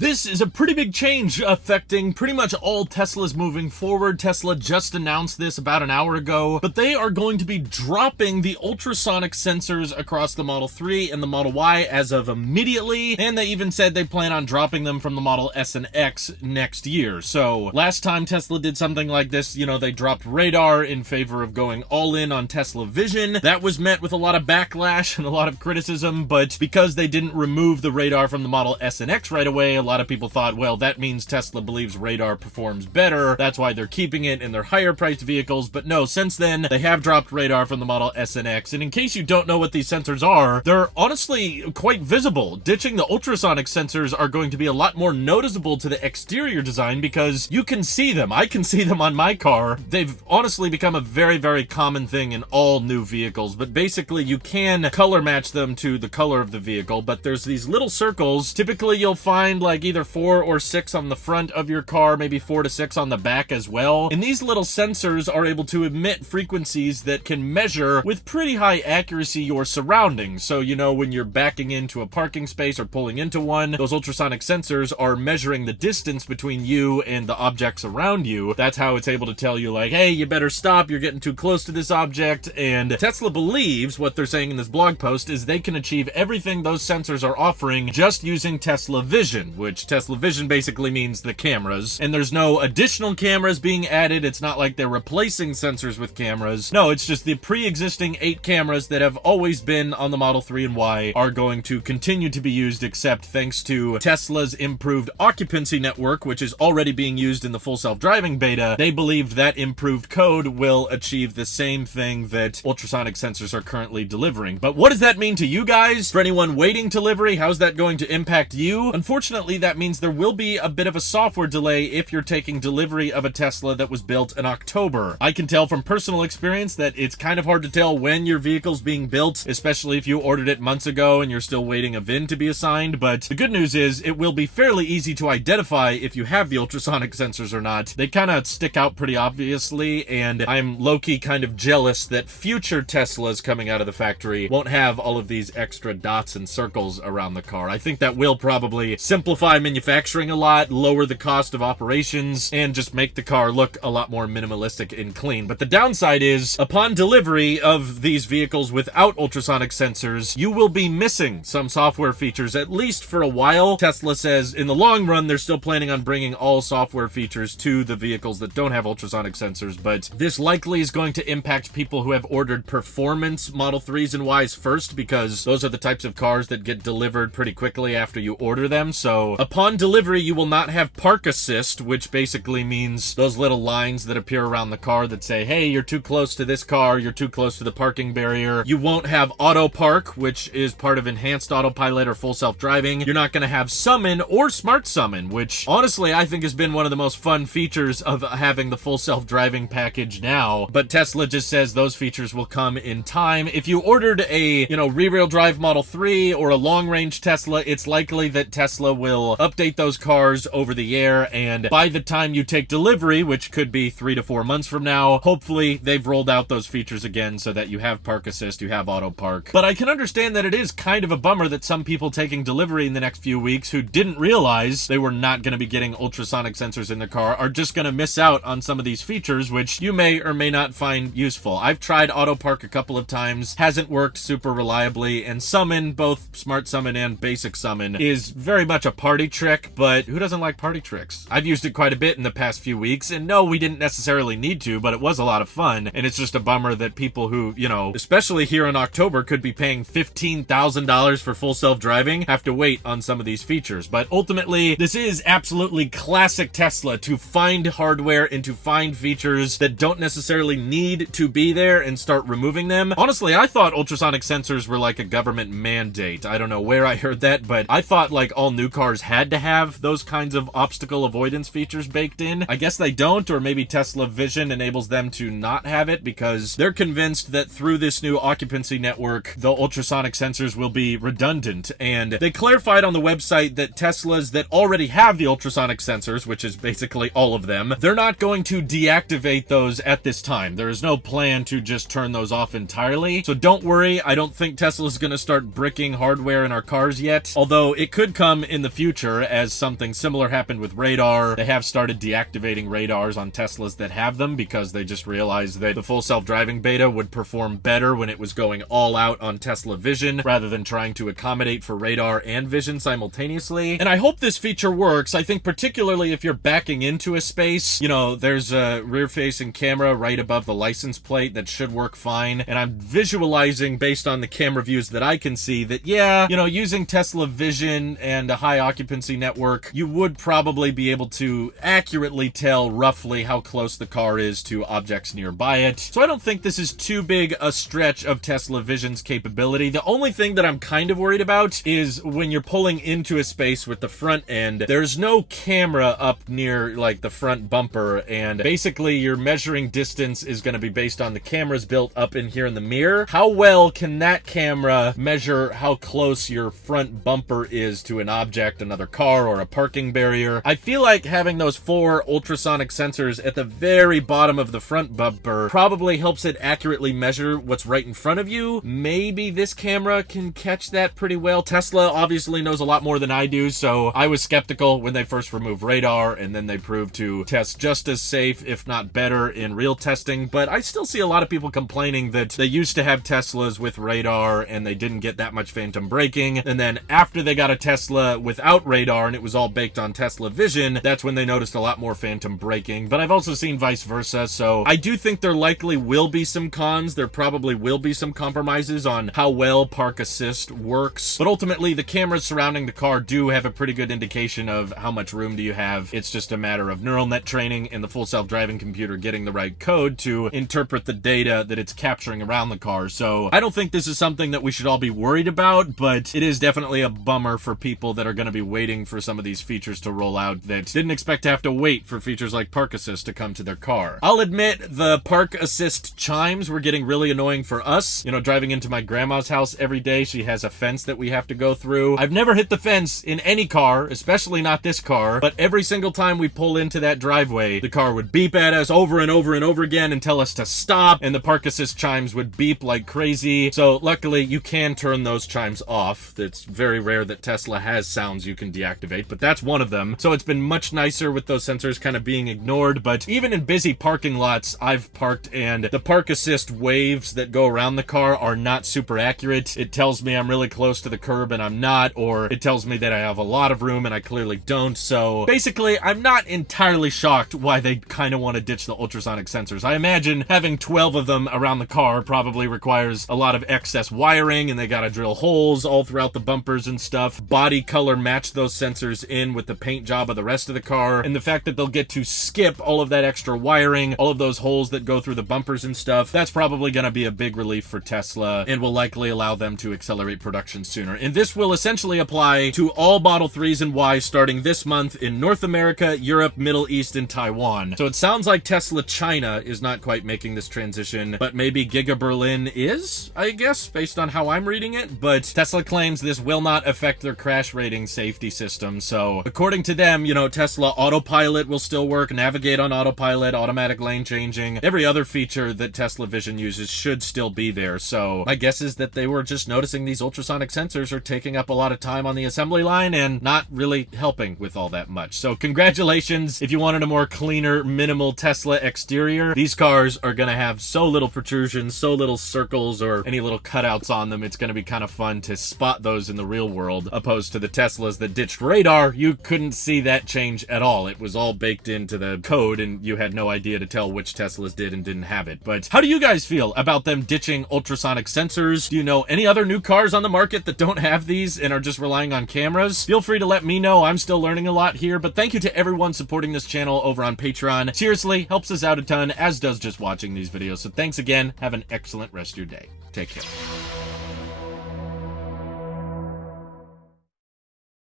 This is a pretty big change affecting pretty much all Teslas moving forward. Tesla just announced this about an hour ago, but they are going to be dropping the ultrasonic sensors across the Model 3 and the Model Y as of immediately, and they even said they plan on dropping them from the Model S and X next year. So last time Tesla did something like this, they dropped radar in favor of going all in on Tesla Vision. That was met with a lot of backlash and a lot of criticism, but because they didn't remove the radar from the Model S and X right away, a lot of people thought, well, that means Tesla believes radar performs better. That's why they're keeping it in their higher priced vehicles. But no, since then, they have dropped radar from the Model S and X. And in case you don't know what these sensors are, they're honestly quite visible. Ditching the ultrasonic sensors are going to be a lot more noticeable to the exterior design because you can see them. I can see them on my car. They've honestly become a very, very common thing in all new vehicles. But basically, you can color match them to the color of the vehicle. But there's these little circles. Typically, you'll find like either 4 or 6 on the front of your car, maybe 4 to 6 on the back as well. And these little sensors are able to emit frequencies that can measure with pretty high accuracy your surroundings. So, when you're backing into a parking space or pulling into one, those ultrasonic sensors are measuring the distance between you and the objects around you. That's how it's able to tell you, like, hey, you better stop, you're getting too close to this object. And Tesla believes what they're saying in this blog post is they can achieve everything those sensors are offering just using Tesla Vision, which Tesla Vision basically means the cameras, and there's no additional cameras being added. It's not like they're replacing sensors with cameras. No, it's just the pre-existing 8 cameras that have always been on the Model 3 and Y are going to continue to be used, except thanks to Tesla's improved occupancy network, which is already being used in the full self-driving beta. They believe that improved code will achieve the same thing that ultrasonic sensors are currently delivering. But what does that mean to you guys? For anyone waiting delivery, how's that going to impact you? Unfortunately, that means there will be a bit of a software delay if you're taking delivery of a Tesla that was built in October. I can tell from personal experience that it's kind of hard to tell when your vehicle's being built, especially if you ordered it months ago and you're still waiting a VIN to be assigned. But the good news is it will be fairly easy to identify if you have the ultrasonic sensors or not. They kind of stick out pretty obviously, and I'm low-key kind of jealous that future Teslas coming out of the factory won't have all of these extra dots and circles around the car. I think that will probably simplify manufacturing a lot, lower the cost of operations, and just make the car look a lot more minimalistic and clean. But the downside is, upon delivery of these vehicles without ultrasonic sensors, you will be missing some software features, at least for a while. Tesla says in the long run, they're still planning on bringing all software features to the vehicles that don't have ultrasonic sensors, but this likely is going to impact people who have ordered performance Model 3s and Ys first, because those are the types of cars that get delivered pretty quickly after you order them. So upon delivery, you will not have park assist, which basically means those little lines that appear around the car that say, hey, you're too close to this car, you're too close to the parking barrier. You won't have auto park, which is part of enhanced autopilot or full self-driving. You're not going to have summon or smart summon, which honestly I think has been one of the most fun features of having the full self-driving package now. But Tesla just says those features will come in time. If you ordered a, rear-wheel drive Model 3 or a long-range Tesla, it's likely that Tesla will update those cars over the air, and by the time you take delivery, which could be 3 to 4 months from now, hopefully they've rolled out those features again so that you have park assist, you have auto park. But I can understand that it is kind of a bummer that some people taking delivery in the next few weeks who didn't realize they were not going to be getting ultrasonic sensors in their car are just going to miss out on some of these features, which you may or may not find useful. I've tried auto park a couple of times, hasn't worked super reliably, and summon, both smart summon and basic summon, is very much a party trick, but who doesn't like party tricks? I've used it quite a bit in the past few weeks, and no, we didn't necessarily need to, but it was a lot of fun, and it's just a bummer that people who, especially here in October, could be paying $15,000 for full self-driving, have to wait on some of these features. But ultimately, this is absolutely classic Tesla to find hardware and to find features that don't necessarily need to be there and start removing them. Honestly, I thought ultrasonic sensors were like a government mandate. I don't know where I heard that, but I thought like all new cars had to have those kinds of obstacle avoidance features baked in. I guess they don't, or maybe Tesla Vision enables them to not have it because they're convinced that through this new occupancy network, the ultrasonic sensors will be redundant. And they clarified on the website that Teslas that already have the ultrasonic sensors, which is basically all of them, they're not going to deactivate those at this time. There is no plan to just turn those off entirely. So don't worry, I don't think Tesla's going to start bricking hardware in our cars yet, although it could come in the future. future, as something similar happened with radar. They have started deactivating radars on Teslas that have them because they just realized that the full self-driving beta would perform better when it was going all out on Tesla Vision rather than trying to accommodate for radar and vision simultaneously. And I hope this feature works. I think particularly if you're backing into a space, you know, there's a rear-facing camera right above the license plate that should work fine. And I'm visualizing based on the camera views that I can see that, yeah, you know, using Tesla Vision and a high occupancy network, you would probably be able to accurately tell roughly how close the car is to objects nearby it. So I don't think this is too big a stretch of Tesla Vision's capability. The only thing that I'm kind of worried about is when you're pulling into a space with the front end, there's no camera up near like the front bumper, and basically your measuring distance is going to be based on the cameras built up in here in the mirror. How well can that camera measure how close your front bumper is to an object, another car, or a parking barrier? I feel like having those 4 ultrasonic sensors at the very bottom of the front bumper probably helps it accurately measure what's right in front of you. Maybe this camera can catch that pretty well. Tesla obviously knows a lot more than I do, so I was skeptical when they first removed radar, and then they proved to test just as safe, if not better, in real testing. But I still see a lot of people complaining that they used to have Teslas with radar and they didn't get that much phantom braking, and then after they got a Tesla without radar and it was all baked on Tesla Vision, that's when they noticed a lot more phantom braking. But I've also seen vice versa, so I do think there likely will be some cons. There probably will be some compromises on how well park assist works, but ultimately the cameras surrounding the car do have a pretty good indication of how much room do you have. It's just a matter of neural net training and the full self-driving computer getting the right code to interpret the data that it's capturing around the car. So I don't think this is something that we should all be worried about, but it is definitely a bummer for people that are going to be waiting for some of these features to roll out that didn't expect to have to wait for features like park assist to come to their car. I'll admit the park assist chimes were getting really annoying for us. You know, driving into my grandma's house every day, she has a fence that we have to go through. I've never hit the fence in any car, especially not this car, but every single time we pull into that driveway, the car would beep at us over and over and over again and tell us to stop, and the park assist chimes would beep like crazy. So luckily you can turn those chimes off. It's very rare that Tesla has sounds you can deactivate, but that's one of them. So it's been much nicer with those sensors kind of being ignored. But even in busy parking lots, I've parked and the park assist waves that go around the car are not super accurate. It tells me I'm really close to the curb and I'm not, or it tells me that I have a lot of room and I clearly don't. So basically, I'm not entirely shocked why they kind of want to ditch the ultrasonic sensors. I imagine having 12 of them around the car probably requires a lot of excess wiring, and they gotta drill holes all throughout the bumpers and stuff, body color match those sensors in with the paint job of the rest of the car, and the fact that they'll get to skip all of that extra wiring, all of those holes that go through the bumpers and stuff, that's probably gonna be a big relief for Tesla and will likely allow them to accelerate production sooner. And this will essentially apply to all Model 3s and Ys starting this month in North America, Europe, Middle East, and Taiwan. So it sounds like Tesla China is not quite making this transition, but maybe Giga Berlin is, I guess, based on how I'm reading it. But Tesla claims this will not affect their crash rating safety system. So according to them, you know, Tesla Autopilot will still work, navigate on autopilot, automatic lane changing, every other feature that Tesla Vision uses should still be there. So my guess is that they were just noticing these ultrasonic sensors are taking up a lot of time on the assembly line and not really helping with all that much. So congratulations. If you wanted a more cleaner, minimal Tesla exterior, these cars are going to have so little protrusions, so little circles or any little cutouts on them. It's going to be kind of fun to spot those in the real world, opposed to the Teslas that ditched radar. You couldn't see that change at all. It was all baked into the code and you had no idea to tell which Teslas did and didn't have it. But how do you guys feel about them ditching ultrasonic sensors? Do you know any other new cars on the market that don't have these and are just relying on cameras? Feel free to let me know. I'm still learning a lot here, but thank you to everyone supporting this channel over on Patreon. Seriously, helps us out a ton, as does just watching these videos. So thanks again. Have an excellent rest of your day. Take care.